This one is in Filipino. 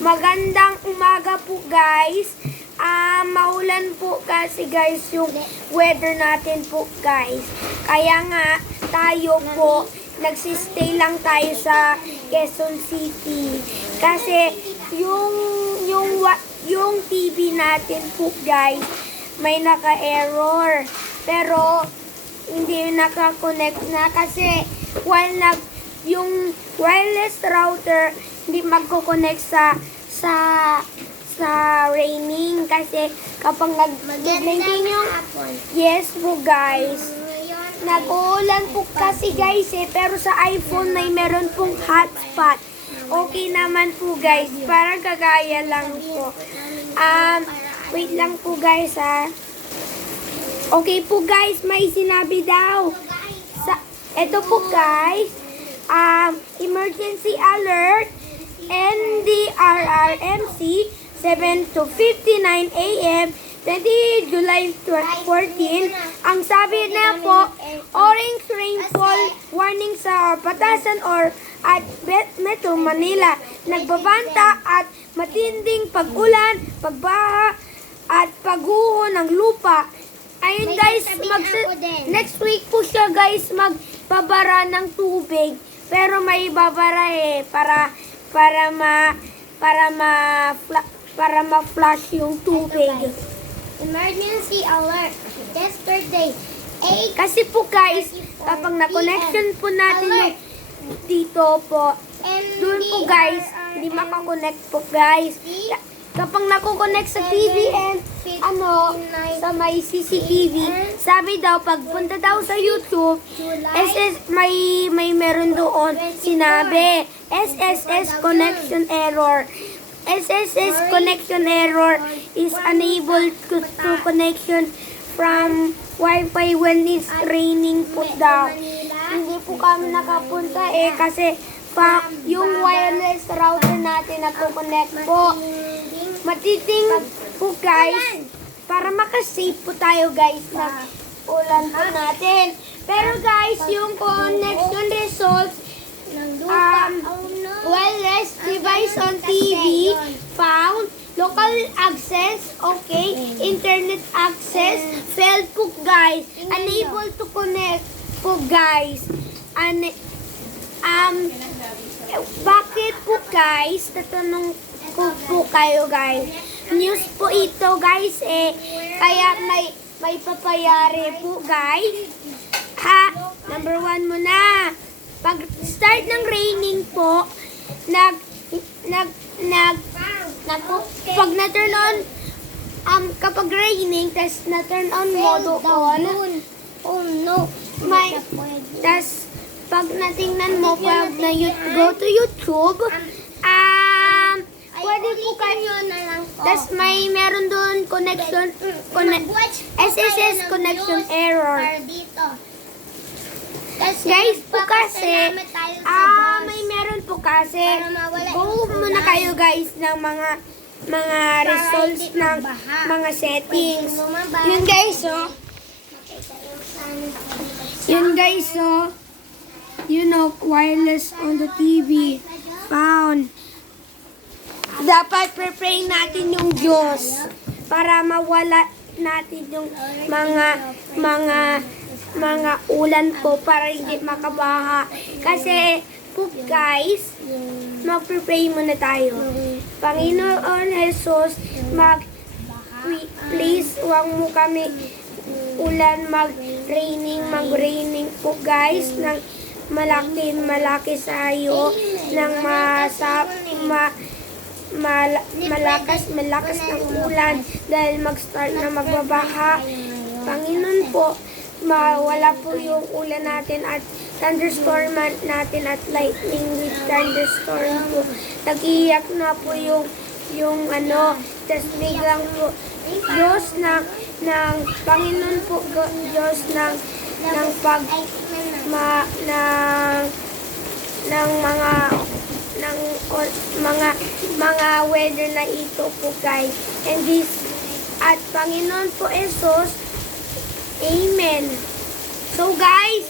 magandang umaga po guys. Maulan po kasi guys yung weather natin po guys. Kaya nga tayo po nagsistay lang tayo sa Quezon City. Kasi yung TV natin po guys may naka-error. Pero hindi naka-connect na kasi yung wireless router hindi magko-connect sa raining kasi kapag nag-blinking yung yes po guys. Nag-uulan po kasi guys pero sa iPhone may meron pong hotspot. Okay naman po guys, parang kagaya lang po. Wait lang po guys Okay po guys, may sinabi daw. Ito po guys, emergency alert, NDRRMC, 7:59 a.m., 20 July 14. Ang sabi na po, orange rainfall warning sa Batasan or at Metro Manila. Nagbabanta at matinding pag-ulan, pagbaha, at pagguho ng lupa. Ayun guys, next week po siya guys magbabara ng tubig. Pero may babara para ma-flush yung tubig. Emergency alert. Yesterday, Kasi po guys, kapag na-connection po natin yung dito po, doon po guys, hindi makakonect po guys. Kapag nakukonect sa TV and sa may CCTV, sabi daw, pagpunta daw sa YouTube, may meron doon, sinabi, SSS connection error. SSS connection error is unable to connection from Wi-Fi when it's raining po daw. Hindi po kami nakapunta kasi yung wireless router natin nagko-connect po. Matiting po guys, para makasave po tayo guys na ulan po natin. Pero guys, yung connection results, wireless device on TV found, local access, okay, internet access, failed po guys, unable to connect po guys. Bakit po guys, tatanong ko po kayo guys, news po ito guys kaya may papayari po guys. Number 1 muna, pag start ng raining po, pag na-turn on, kapag raining, tas na-turn on modo on, tas pag natingnan mo, pag go to YouTube, pwede po kayo tas may meron doon connection, SSS connection error. Guys po kasi, may meron po kasi, go muna kayo guys ng mga results ng mga settings. Yun guys wireless on the TV found. Dapat pre-pray natin yung Diyos para mawala natin yung mga ulan po para hindi makabaha. Kasi po guys, mag-pray muna tayo. Panginoon Jesus, please huwag mo kami ulan, mag-raining po guys, ng malaki sayo, ng malakas ng ulan dahil mag-start na magbabaha. Panginoon po, mawala po yung ulan natin at thunderstorm natin at lightning with thunderstorm po. Nag-iyak na po yung tas biglang po Diyos ng Panginoon po, Diyos ng mga weather na ito po guys. And at Panginoon po Jesus, Amen. So guys,